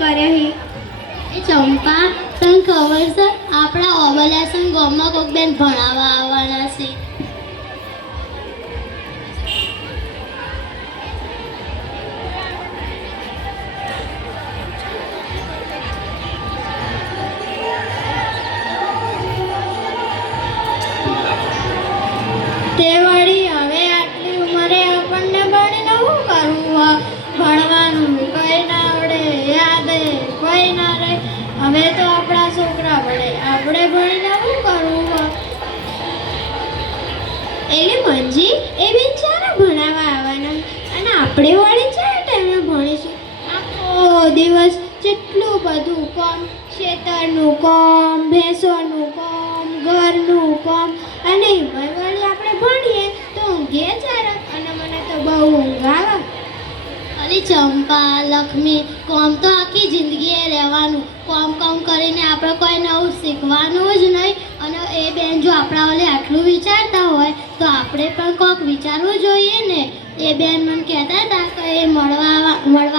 કર્યો એ ચંપા તને ખબર છે આપણા ઓબલાસન ગામમાં કોઈક બેન ભણાવવા આવવાના છે. તે વળી હવે આટલી ઉંમરે આપણને ભણીને શું કરવું? ભણવાનું કઈ ના આવડે, યાદ કઈ ના રહે. હવે તો આપણા છોકરા ભણે, આપણે ભણીને શું કરવું? એટલે મંજી એ બેન ચાને ભણાવવા આવવાના અને આપણે વળી છે ટાઈમે ભણીશું? આખો દિવસ જેટલું બધું કામ, ખેતરનું કામ, ભેંસોનું કામ, ઘરનું કામ, અને વળી આપણે ભણીએ તો ઊંઘીએ ચારે અને મને તો બહુ ઊંઘ આવે. અરે ચંપા લક્ષ્મી, કોમ તો આખી જિંદગીએ રહેવાનું. કોમ કરીને આપણે કોઈ નવું શીખવાનું જ નહીં. અને એ બેન જો આપણા ઓલે આટલું વિચારતા હોય તો આપણે પણ કોઈક વિચારવું જોઈએ ને. એ બેન મને કહેતા હતા કે એ મળવા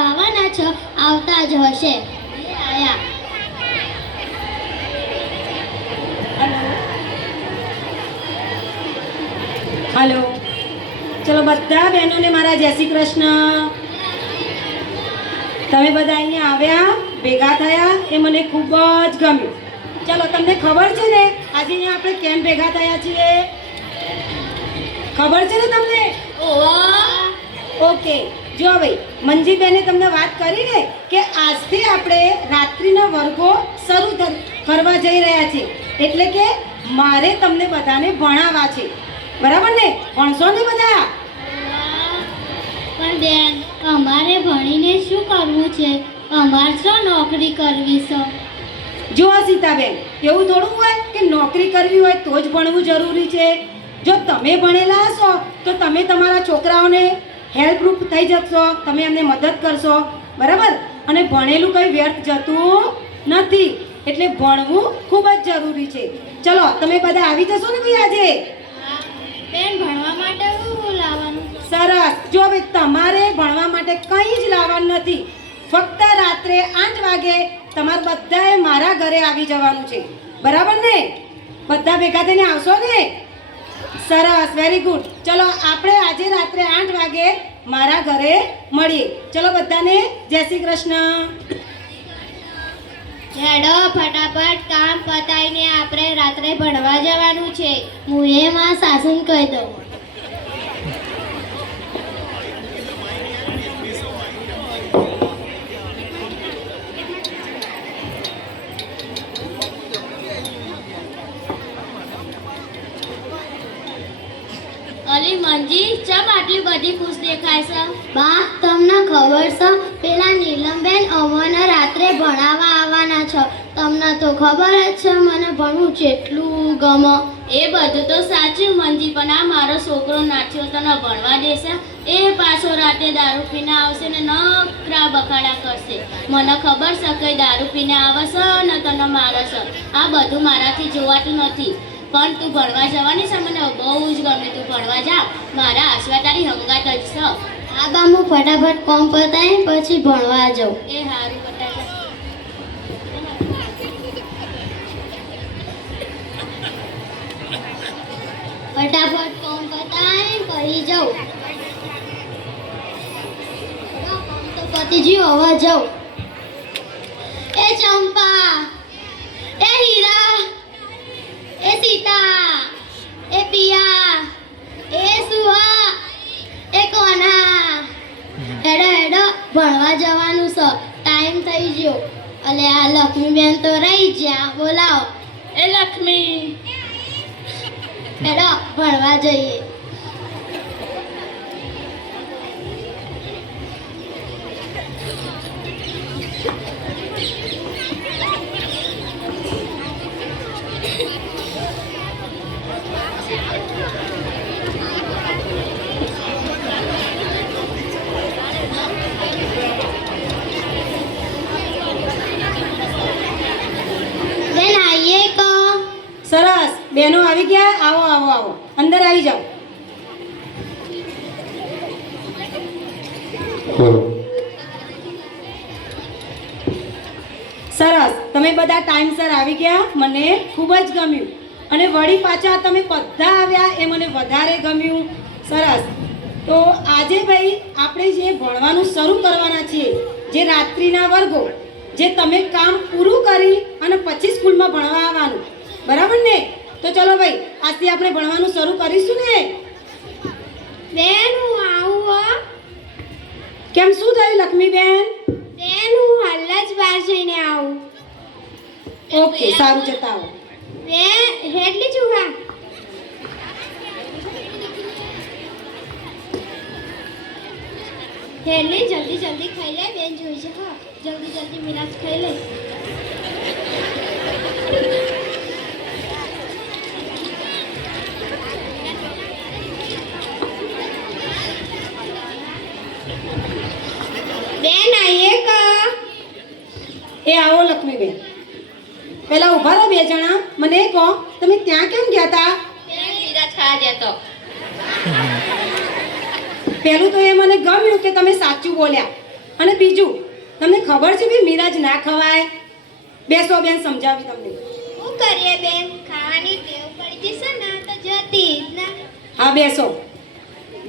આવવાના છે, આવતા જ હશે. એ આયા. હલો, ચલો બધા બહેનોને મારા જય શ્રી કૃષ્ણ. તમે બધા અહીંયા આવ્યા, ભેગા થયા એ મને ખૂબ જ ગમ્યું. ચલો, તમને ખબર છે ને આજે અહીંયા આપણે કેમ ભેગા થયા છીએ? ખબર છે ને તમને? ઓકે, જો ભાઈ મંજીબેને તમને વાત કરી ને કે આજથી આપણે રાત્રિના વર્ગો શરૂ કરવા જઈ રહ્યા છીએ. એટલે કે મારે તમને બધાને ભણાવવા છે, બરાબર ને? ભણશો ને બધા? પણ બેન અમારે ભણીને શું કરવું છે? અમારે શું નોકરી કરવી છે? જો સીતાબેન, એવું થોડું હોય કે નોકરી કરવી હોય તો જ ભણવું જરૂરી છે. જો તમે ભણેલા હશો તો તમે તમારા છોકરાઓને હેલ્પરૂપ થઈ જશો, તમે એમને મદદ કરશો, બરાબર? અને ભણેલું કંઈ વ્યર્થ જતું નથી, એટલે ભણવું ખૂબ જ જરૂરી છે. ચલો, તમે બધા આવી જશો ને ભાઈ આજે? બેન ભણવા માટે શું લાવવાનું? સરસ. જો હવે તમારે ભણવા માટે કંઈ જ લાવવાનું નથી. ફક્ત રાત્રે 8 વાગે તમારે બધાએ મારા ઘરે આવી જવાનું છે, બરાબર ને? બધા ભેગા થઈને આવશો ને? સરસ, વેરી ગુડ. ચલો, આપણે આજે રાત્રે 8 વાગે મારા ઘરે મળીએ. ચલો બધાને જય શ્રી કૃષ્ણ. હેડો ફટાફટ કામ પતાઈને આપણે રાત્રે ભણવા જવાનું છે. હું એમાં સાસુને કહી દઉં. અલી મંજી, ચમ આટલી બધી ખુશ દેખાય છે? બા, તમને ખબર છે પેલા નીલમબેન અમને રાત્રે ભણાવવા આવવાના છે. તમને તો ખબર જ છે મને ભણવું જેટલું ગમે. એ બધું તો સાચું મંજી, પણ આ મારો છોકરો નાચ્યો તને ભણવા દેશે? એ પાછો રાતે દારૂ પીને આવશે ને નકરા બખાડા કરશે. મને ખબર છે કે દારૂ પીને આવે છે ને તને મારે છે. આ બધું મારાથી જોવાતું નથી. પણ તું ભણવા જવાની છે, મને બહુ જ ગમે. તું ભણવા જા, મારા આશવા તારી હંગાત જ છે. હા બા, હું ફટાફટ કોમ પતાય પછી ભણવા જાઉં. એ હારું, પતાય. ફટાફટ કોમ પતાય પછી જાઉં. કોમ તો પતી ગયું, હવે જાઉં. એ ચંપા, એ હીરા, એ સીતા, એ પિયા, એ સુહા, એ કોના, હેડો હેડો ભણવા જવાનું છે. ટાઈમ થઈ ગયો. અલે આ લક્ષ્મીબેન તો રહી ગયા. બોલાવો. એ લક્ષ્મી, હેડો ભણવા જઈએ. સરસ, બહેનો આવી ગયા. આવો આવો આવો, અંદર આવી જાઓ. તમે બધા ટાઈમસર આવી ગયા, મને ખૂબ જ ગમ્યું. અને વળી પાછા તમે બધા આવ્યા એ મને વધારે ગમ્યું. સરસ. તો આજે ભાઈ આપણે જે ભણવાનું શરૂ કરવાના છીએ, જે રાત્રિના વર્ગો, જે તમે કામ પૂરું કરી અને પછી સ્કૂલમાં ભણવા આવવાનું, બરાબર ને? તો ચલો ભાઈ, આજથી આપણે ભણવાનું શરૂ કરીશું ને? બેન હું આવું હો. કેમ, શું થયું લક્ષ્મીબેન? બેન હું હાલ જ બહાર જઈને આવું. ઓકે, સારું, જતા આવો. બેન હેડલી ચૂહા. હેડલી જલ્દી જલ્દી ખાઈ લે, બેન જોઈ છે. હા, જલ્દી જલ્દી મિરાજ ખાઈ લે. બેન આઈએ કા. એ આવો લક્ષ્મીબેન. પહેલા ઊભા રહો બે જણા. મને એ કહો, તમે ત્યાં કેમ ગયા હતા? મિરાજ ખાવા જતો. પહેલું તો એ મને ગમ્યું કે તમે સાચું બોલ્યા. અને બીજું, તમને ખબર છે કે મિરાજ ના ખવાય? બેસો બેન, સમજાવી તમને. શું કરીએ બેન, ખાવાની ટેવ પડી જશે ને તો જતી જ ના. હા, બેસો.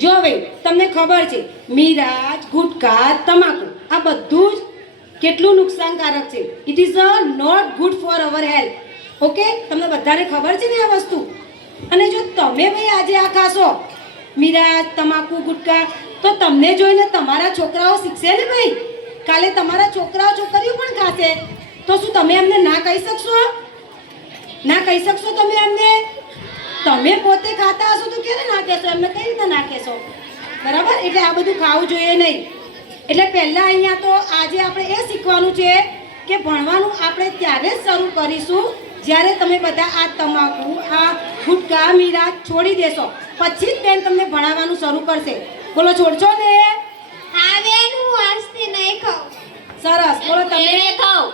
જો ભાઈ, તમને ખબર છે મિરાજ, ગુટકા, તમાકુ આ બધું જ કેટલું નુકસાનકારક છે. It is not good for our health. Okay, તમને બધાને ખબર છે ને આ વસ્તુ? અને જો તમે ભાઈ આજે આ ખાશો મિરાજ, તમાકુ, ગુટકા, તો તમને જોઈને તમારા છોકરાઓ શીખશે ને ભાઈ. કાલે તમારા છોકરાઓ છોકરીઓ પણ ખાશે, તો શું તમે એમને ના કહી શકશો? ના કહી શકશો તમે એમને? તમે પોતે ખાતા હશો તો ક્યારે ના કહેશો? એમને કઈ રીતે ના કહેશો? બરાબર. એટલે આ બધું ખાવું જોઈએ નહીં. એટલે પહેલાં અહીંયા તો આજે આપણે એ શીખવાનું છે કે ભણવાનું આપણે ત્યારે જ શરૂ કરીશું જ્યારે તમે બધા આ તમાકુ, આ ગુટકા, મીરા છોડી દેશો. પછી જ બેન તમને ભણાવવાનું શરૂ કરશે. બોલો, છોડશો ને? હા બેન, હું આજથી નહીં ખાઉં. સરસ. બોલો, તમે ખાઉં.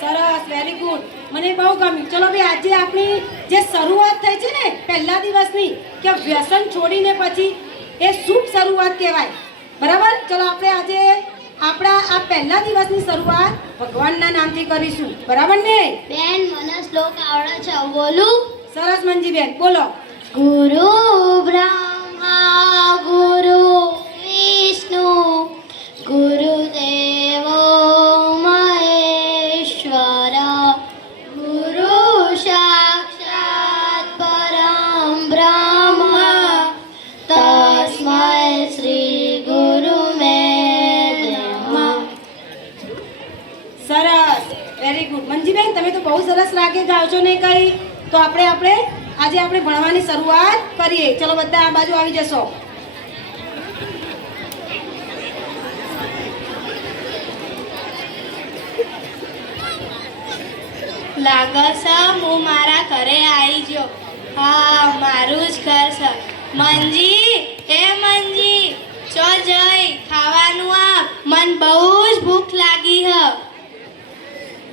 સરસ, વેરી ગુડ. મને બહુ ગમ્યું. ચલો ભાઈ, આજે આપણી જે શરૂઆત થઈ છે ને પહેલા દિવસની, કે વ્યસન છોડીને પછી, એ શુભ શરૂઆત કહેવાય. બરાબર. ચલો આપણે આજે આપણા આ પહેલા દિવસની શરૂઆત ભગવાનના નામથી કરીશું. બરાબર ને? બેન મને શ્લોક આવડે છે, બોલું? સરસ મંજીબેન, બોલો. ગુરુ બ્રહ્મા ગુરુ વિષ્ણુ ગુરુદેવો મહેશ્વર ગુરુ સાક્ષાત પરમ બ્રહ્મ તસ્મૈ શ્રી ગુરુ મે નમઃ. સરસ, વેરી ગુડ. મંજીબેન, તમે તો બહુ સરસ લાગે ગાવ છો ને કઈ. તો આજે આપણે ભણવાની શરૂઆત કરીએ. ચલો બધા આ બાજુ આવી જશો. લાગે છે હું મારા ઘરે આવી ગયો. હા, મારું જ ઘર છે. મંજી, એ મંજી, ચો જઈ ખાવાનું આપ, મન બહુ જ ભૂખ લાગી હ.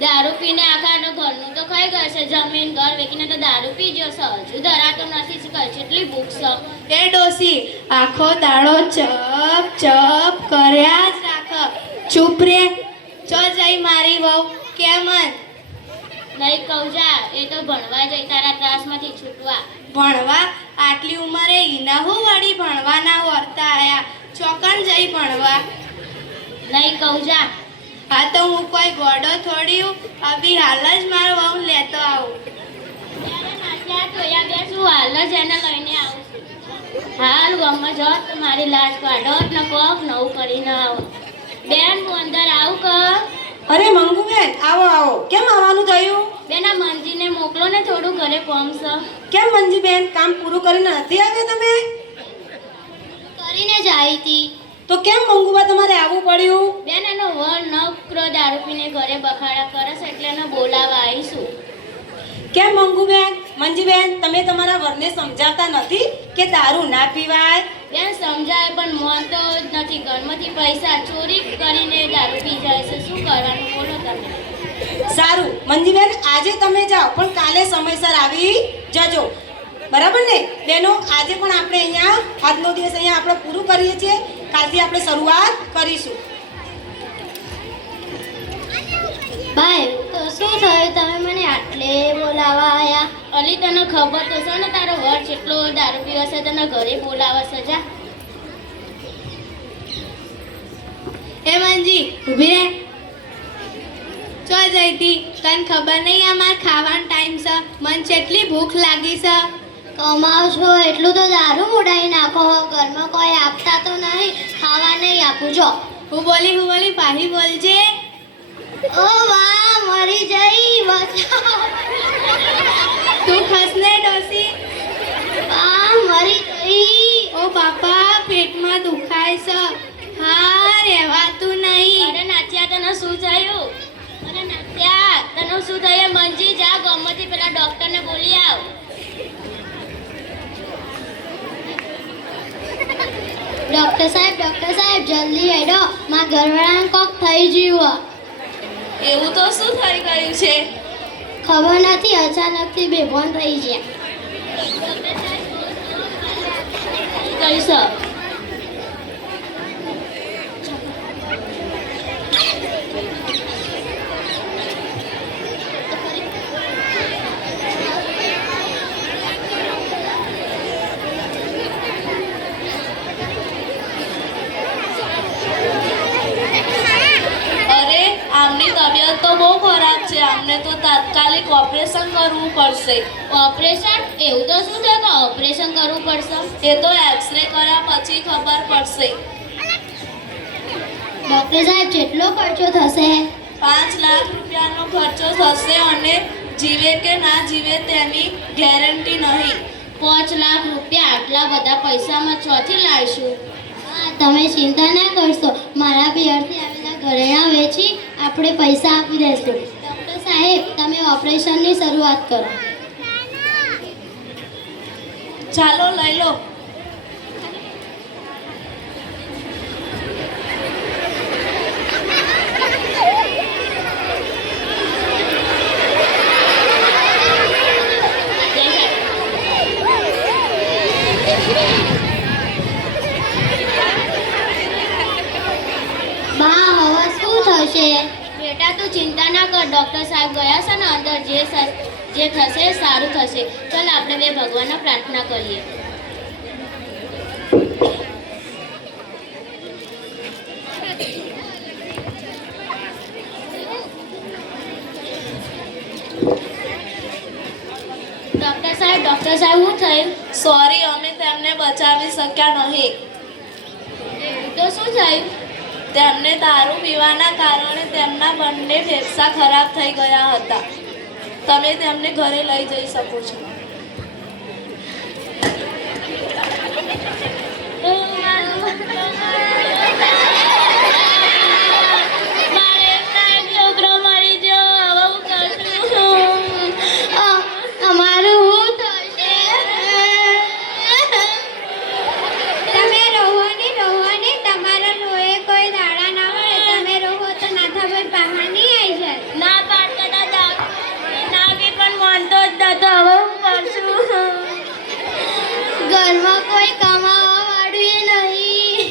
દારૂ પીને આખા ઘરનું તો ખાઈ ગયો છે. જમીન ઘર વેચીને તો દારૂ પી ગયો છે. હજુ ધરાતો નથી. કેટલી ભૂખ છે. એ ડોસી, આખો દાડો ચપ ચપ કર્યા જ રાખ. ચૂપ રે. ચો જઈ મારી વહુ કેમ નહીં કહું જા, એ તો ભણવા જઈ તારા ત્રાસમાંથી છૂટવા. ભણવા? આટલી ઉંમરે ઈના હું વળી ભણવાના વર્તા આયા. ચોકણ જઈ ભણવા. નહીં કહું જા. હા તો હું કોઈ ગોડો થોડી હું. અભી હાલ જ મારો વહુ લેતો આવું. ત્યારે નાચ્યા જોયા બે શું હાલ જ એને લઈને આવું છું. હાલ ગમે જો તો મારી લાજ કાઢો ને કોક નવું કરીને આવો. બેન, હું અંદર આવું કર. અરે મંગુબેન, આવો આવો. કેમ આવવાનું થયું? બેન, આ મંજીને મોકલો ને, થોડું ઘરે કોમ છે. કેમ મંજીબેન, કામ પૂરું કરીને નથી આવ્યા તમે? કરીને જ આવી હતી. તો કેમ મંગુબા તમારે આવવું પડ્યું? બેન, એનો વર નકરો દારૂ પીને ઘરે બખાડા કરે છે એટલે એને બોલાવા આવીશું. કેમ મંગુબેન, મંજીબેન, તમે તમારા વરને સમજાવતા નથી કે દારૂ ના પીવાય? બેન, સમજાય પણ માનતો જ નથી. ઘરમાંથી પૈસા ચોરી કરીને દારૂ પી જાય છે. શું કરવાનું બોલો તમે? સારું મંજીબેન, આજે તમે જાઓ પણ કાલે સમયસર આવી જજો. બરાબર ને બેનો? આજે પણ આપણે અહીંયા આજનો દિવસ અહીંયા આપણે પૂરું કરીએ છીએ. કાલથી આપણે શરૂઆત કરીશું. બા એવું તો શું થયું તમે મને આટલે બોલાવા આવ્યા? અલી તને ખબર તો છે ને તારો વર જેટલો દારૂ પીવે છે તને ઘરે બોલાવે છે જા. એ મંજી ઊભી રહે. ચો જઈતી તને ખબર નહીં અમાર ખાવાનો ટાઈમ છે, મને કેટલી ભૂખ લાગી છે. કમાવશો એટલું તો દારૂ ઉડાવી નાખો, ઘરમાં કોઈ આપતા તો નહીં, ખાવા નહીં આપું છો. હું બોલી પાહી બોલજે. ઓ વાહ મરી જઈ બચાવ. તું ખસને ડોસી. વાહ મરી જઈ. ઓ બાપા પેટમાં દુખાય છે. હા રહેવાતું નહીં. અરે નાત્યા તને શું થયું? અરે નાત્યા તને શું થયું? મંજી જા ગમતી પેલા ડોક્ટરને બોલી આવ. ડૉક્ટર સાહેબ જલ્દી હેડો, મારા ઘરવાળાને કોક થઈ ગયું. એવું તો શું થઈ ગયું છે? ખબર નથી, અચાનકથી બેભાન થઈ ગયા. કહીશ. આમની તબિયત તો બહુ ખરાબ છે, આમને તો તાત્કાલિક ઓપરેશન કરવું પડશે. ઓપરેશન? એવું તો શું છે કે ઓપરેશન કરવું પડશે? એ તો એક્સરે કર્યા પછી ખબર પડશે. ડૉક્ટર સાહેબ કેટલો ખર્ચો થશે? 5 લાખ રૂપિયાનો ખર્ચો થશે અને જીવે કે ના જીવે તેની ગેરંટી નહીં. 5 લાખ રૂપિયા આટલા બધા પૈસામાં ચોથી લાવીશું? હા તમે ચિંતા ના કરશો, મારા પિયરથી આવેલા ઘરેણાં વેચી આપણે પૈસા આપી દઈશું. ડૉક્ટર સાહેબ તમે ઓપરેશનની શરૂઆત કરો. ચાલો લઈ લો. બા હવે શું થશે? બેટા તું ચિંતા ના કર, ડૉક્ટર સાહેબ ગયા છે ને અંદર, જે થશે એ સારું થશે. ચાલ આપણે બે ભગવાનને પ્રાર્થના કરીએ. ડૉક્ટર સાહેબ શું થયું? સોરી, અમે તેમને બચાવી શક્યા નહીં. તો શું થયું? તેમને દારૂ પીવાના કારણે તેમના બંને ફેફસા ખરાબ થઈ ગયા હતા. તમે તેમને ઘરે લઈ જઈ શકો છો. મારે એક છોકરો મરી ગયો, હવે હું કરું? અમારું શું થશે? તમે રહો ને તમારા રોએ કોઈ દાડા ના મળે. તમે રહો તો નાથાભાઈ બહાર નહીં આવી જાય. ના પાડતા દાદા, ના બી પણ માનતો જ નતો, હવે હું કરશું? ઘરમાં કોઈ કમાવા વાળું એ નહીં.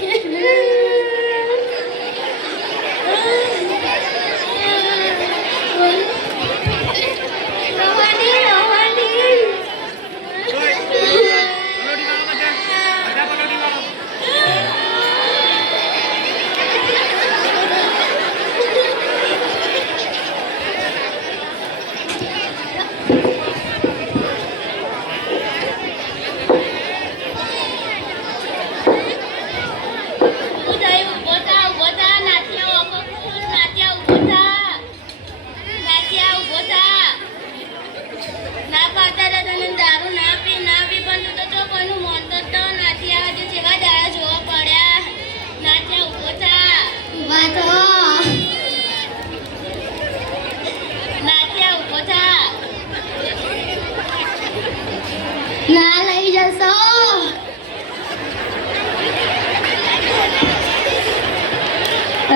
ના લઈ જશો.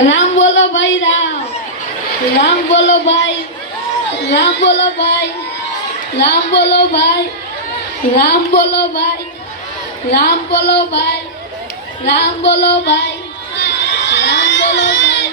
રામ બોલો ભાઈ, રામ. રામ બોલો ભાઈ, રામ બોલો ભાઈ, રામ બોલો ભાઈ, રામ બોલો ભાઈ, રામ બોલો ભાઈ, રામ બોલો ભાઈ, રામ બોલો ભાઈ.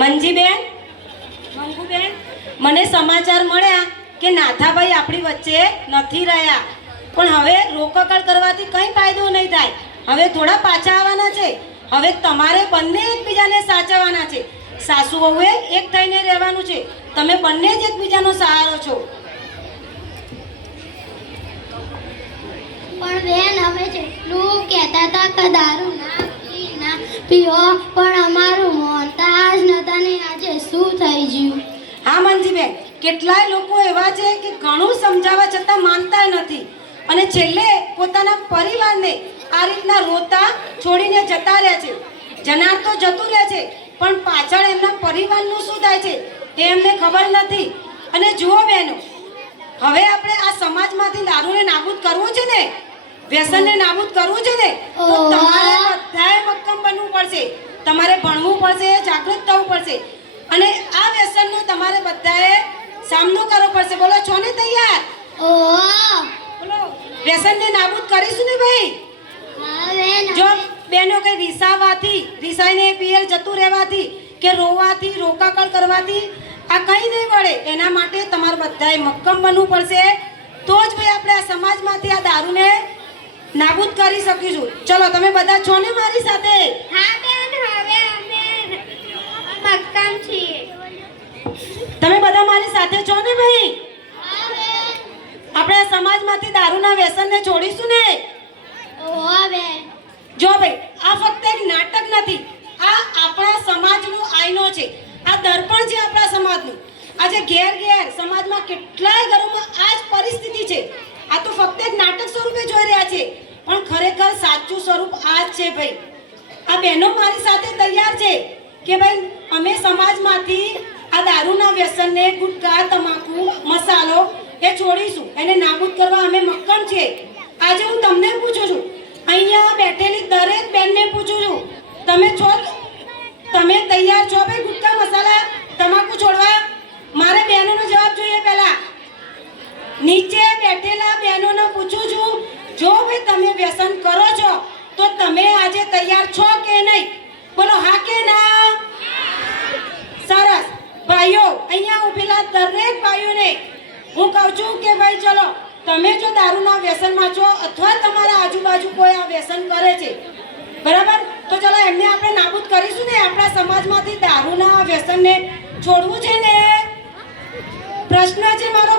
મંજીબેન, મંગુબેન, મને સમાચાર મળ્યા કે નાથાભાઈ આપણી વચ્ચે નથી રહ્યા, પણ હવે રોકકળ કરવાથી કંઈ ફાયદો નહીં થાય. હવે થોડા પાછા આવવાના છે. હવે તમારે બંને એકબીજાને સાચવવાના છે. સાસુ વહુએ એક થઈને રહેવાનું છે. તમે બંને જ એકબીજાનો સહારો છો. પણ બેન હવે જેટલું કહેતા હતા કે દારૂ ના પીઓ, પણ અમારું મોનતા જ નતા ને આજે શું થઈ ગયું? હા મંજીબેન, કેટલાય લોકો એવા છે કે ઘણું સમજાવવા છતાં માનતા નથી અને છેલ્લે પોતાના પરિવારને આ રીતના રોતા છોડીને જતા રહે છે. જનાર તો જતું રહે છે, પણ પાછળ એમના પરિવારનું શું થાય છે એ એમને ખબર નથી. અને જુઓ બહેનો, હવે આપણે આ સમાજમાંથી દારૂને નાબૂદ કરવું છે ને, વ્યસનને નાબૂદ કરવું છે ને, તો તમારે બધાએ મક્કમ બનવું પડશે. તમારે ભણવું પડશે, જાગૃત થવું પડશે અને આ વ્યસનનો તમારે બધાએ સામનો કરવો પડશે. બોલો, છો ને તૈયાર? બોલો, વ્યસનને નાબૂદ કરીશું ને ભાઈ? જો બેનો કે રીસાઈને પીએલ જતું રહેવાથી કે રોવાથી, રોકાકળ કરવાથી આ કંઈ નહીં વળે. એના માટે તમારે બધાએ મક્કમ બનવું પડશે. તો જ ભાઈ આપણે આ સમાજમાંથી આ દારૂને નાબૂદ કરી શકીશું. ચલો, તમે બધા છો ને મારી સાથે? હા બેન, હવે અમે મક્કમ છીએ. તમે બધા મારી સાથે છો ને ભાઈ? આપણે આ સમાજમાંથી દારૂના વ્યસનને છોડીશું ને? જો ભાઈ, આ ફક્ત એક નાટક નથી, આ આપણા સમાજનો આઈનો છે. આ દર્પણ છે આપણા સમાજનું. આજે ઘેર ઘેર સમાજમાં કેટલાય ઘરોમાં આ જ પરિસ્થિતિ છે. આ તો ફક્ત એક નાટક સ્વરૂપે જોઈ રહ્યા છે, પણ ખરેખર સાચું સ્વરૂપ આ જ છે ભાઈ. આ બહેનો મારી સાથે તૈયાર છે કે ભાઈ અમે સમાજમાંથી આ દારૂના વ્યસનને, ગુટખા, તમાકુ, મસાલો એ છોડીશું. એને નાબૂદ કરવા અમે મક્કમ છીએ. આજે હું તમને પૂછું છું, અહીંયા બેઠેલી દરેક બેનને પૂછું છું, તમે તૈયાર છો ભાઈ ગુટખા, મસાલા, તમાકુ છોડવા? મારે બહેનોનો જવાબ જોઈએ પહેલા. નીચે બેઠેલા બહેનોને પૂછું છું, જો ભાઈ તમે વ્યસન કરો છો તો તમે આજે તૈયાર છો કે નહીં? બોલો, હા કે ના? સરસ. ભાઈઓ, અહીંયા ઊભેલા દરેક ભાઈઓને હું કહું છું કે ભાઈ ચલો, તમે જો દારૂના વ્યસનમાં છો અથવા તમારા આજુબાજુ કોઈ આ વ્યસન કરે છે, બરાબર, તો ચલો એમને આપણે નાબૂદ કરીશું ને. આપણા સમાજમાંથી દારૂના વ્યસનને છોડવું છે ને? પ્રશ્ન છે મારો.